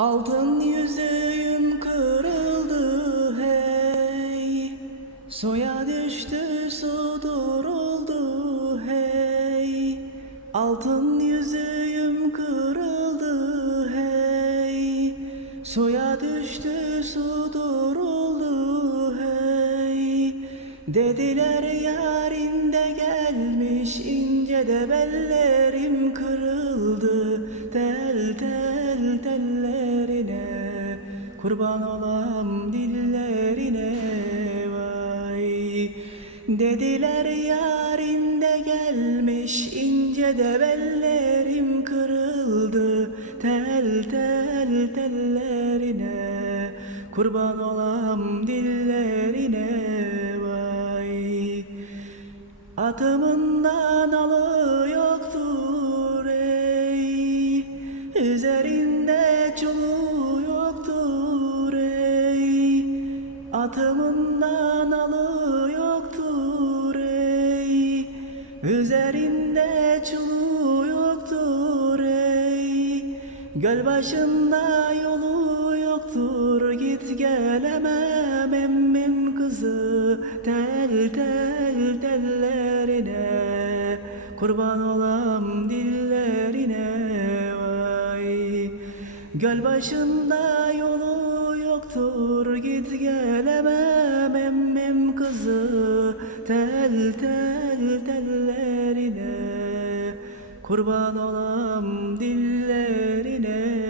Altın yüzüğüm kırıldı hey. Soya düştü su duruldu hey. Altın yüzüğüm kırıldı hey. Soya düştü su duruldu hey. Dediler yarinde gelmiş ince de bellerim kırıldı kurban olam dillerine vay. Dediler yarinde gelmiş ince de bellerim kırıldı. Tel tel tellerine. Kurban olam dillerine vay. Atımından alı yoktur ey. Üzerinde Atımından alı yoktur ey. Üzerinde çulu yoktur ey. Göl başında yolu yoktur Git gelemem emmim kızı. Tel tel tellerine Kurban olam dillerine vay. Göl başında yolu yoktur Git gelemem emmim kızı Tel tel tellerine Kurban olam dillerine